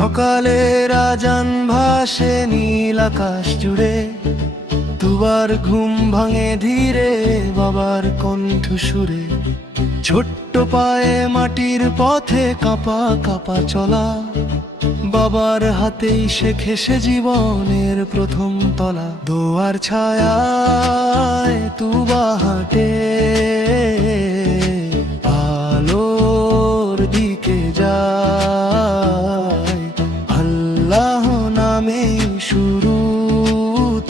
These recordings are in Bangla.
সকালের আজান ভাসে নীল আকাশ জুড়ে, দুবার ঘুম ভাঙে ধীরে বাবার কণ্ঠ সুরে। ছোট্ট পায়ে মাটির পথে কাঁপা কাঁপা চলা, বাবার হাতেই শেখে সে জীবনের প্রথম তলা। দোয়ার ছায়ায় তুবা হাঁটে, আলোর দিকে যায়, আল্লাহ নামে শুরু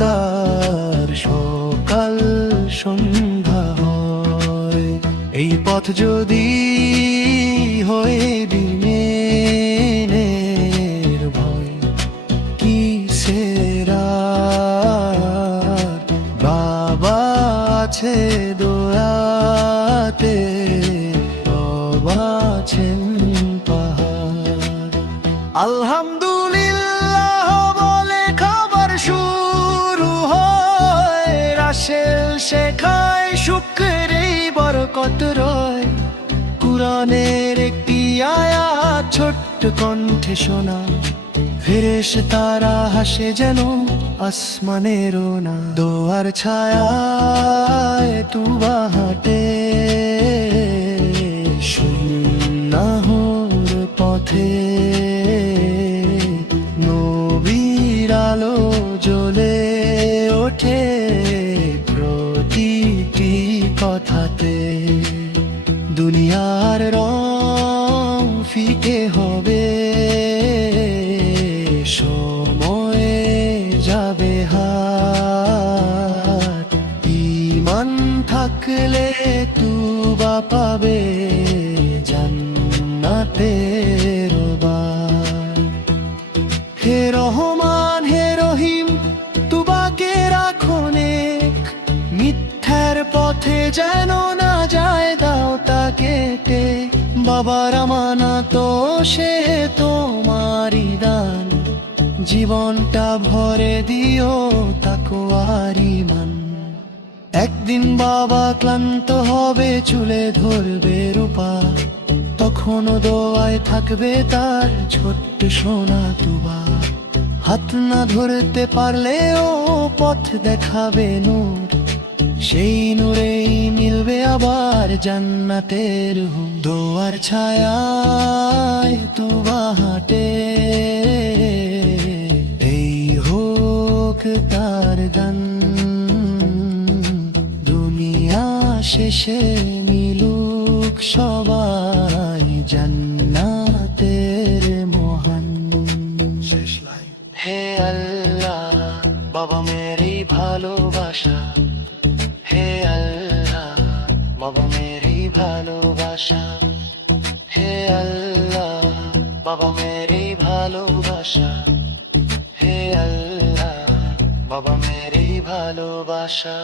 তার সকাল সন্ধ্যা হয়। এই পথ যদি হয়ে দিনের ভয় কিসের, বাবা আছে দোয়াতে, বাবা আছেন পাহাড়। আলহামদুলিল্লাহ বলে খাবার শুরু হয়, রাসেল শেখায় শুকরেই বরকত রয়। কুরআনের একটি আয়াত ছোট্ট কণ্ঠে শোনা, ফেরেশতারা হাসে যেন আসমানেরও না। দোয়ার ছায়ায় তুবা হাঁটে, সুন্নাহর পথে, নবীর আলো জ্বলে ওঠে প্রতিটি কথাতে। দুনিয়ার রং ফিকে হবে, সময়ে যাবে হাত, ঈমান থাকলে তুবা পাবে জান্নাতের বাস। হে রহমান হে রহিম তুবাকে রাখো নেক, মিথ্যার পথে যেন না যায় দাও তাকে টেক। বাবার আমানত সে তোমারই দান, জীবনটা ভরে দিও তাকওয়ার ঈমান। একদিন বাবা ক্লান্ত হবে, চুলে ধরবে রূপা, তখনও দোয়ায় থাকবে তার ছোট্ট সোনা তুবা। হাত না ধরতে পারলেও পথ দেখাবে নূর, সেই নূরেই মিলবে আবার জান্নাতের হুম। দোয়ার ছায়ায় তুবা হাঁটে, এই হোক তার গান। দুনিয়া শেষে মিলুক সবাই জান্নাতের মহান। শেষ লাইন। হে আল্লাহ বাবা মেরি ভালোবাসা, হে আল্লাহ বাবা মেরি ভালোবাসা, হে আল্লাহ বাবা মেরি ভালোবাসা, হে আল্লাহ বাবা মেরি ভালোবাসা।